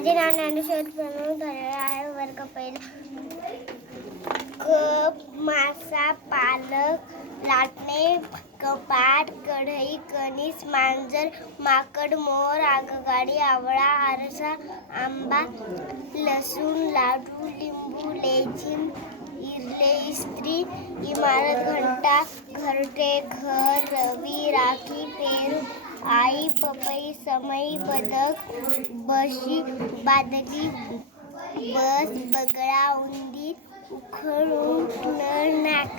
माझे नाव ज्ञानेश्वर प्रणव झालेले आहे. वर्ग पहिला. कप, मासा, पालक, लाटणे, कपाट, कढई, कणीस, मांजर, माकड, मोर, आगगाडी, आवळा, आरसा, आंबा, लसूण, लाडू, लिंबू, लेझीम, इरले, इस्त्री, इमारत, घंटा, घरटे, घर, रवी, राखी, पेरू, आई, पपई, समई, बदक, बशी, बादली, बस, बगळा, उंदीर, उखळ, ऊंट, नर, नाक,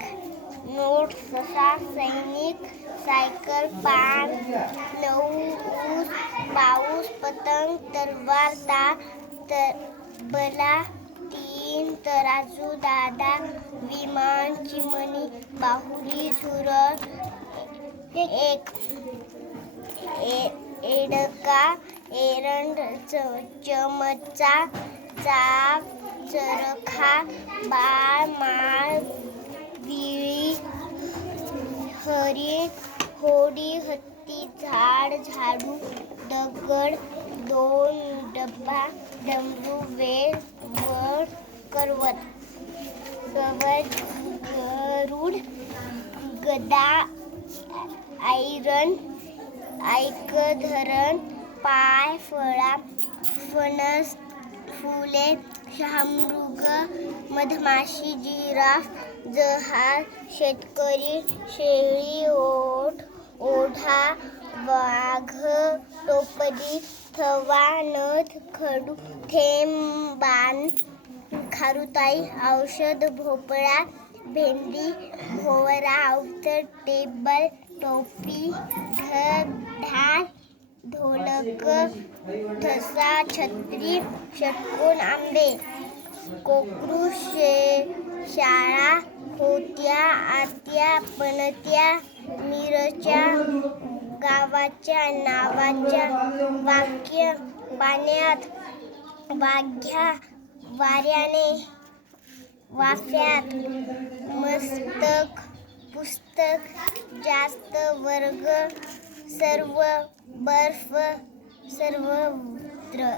नोट, ससा, सैनिक, सायकल, पान, नऊ, ऊस, पाऊस, पतंग, तलवार, तबला, तीन, तराजू, दादा, विमान, चिमणी, बाहुली, झुरळ, एक, एडका, एरंड, चमचा, चाक, चरखा, बाळ, माळ, विळी, हरिण, होडी, हत्ती, झाड, झाडू, दगड, दोन, डबा, डमरू, वेळ, वड, करवत, गरुड, गदा, ऐरण, ऐक, धरण, पाय, फळा, फणस, फुले, शहामृग, मधमाशी, जिराफ, जहाज, शेतकरी, शेळी, ओठ, ओढा, वाघ, टोपली, थवा, नथ, खडू, थेंब, बाण, खारुताई, औषध, भोपळा, भेंडी, भोवरा, अवतर, टेबल, टोपी, ढाल, ढोलक, ठसा, छत्री, षटकोन, आंबे, कोकरू, शाळा, होत्या, आत्या, पणत्या, मिरच्या, गावाच्या, नावाच्या, वाक्य, पाण्यात, वाघ्या, वाऱ्याने, वाफ्यात, मस्तक, पुस्तक, जास्त, वर्ग, सर्व, बर्फ, सर्वत्र.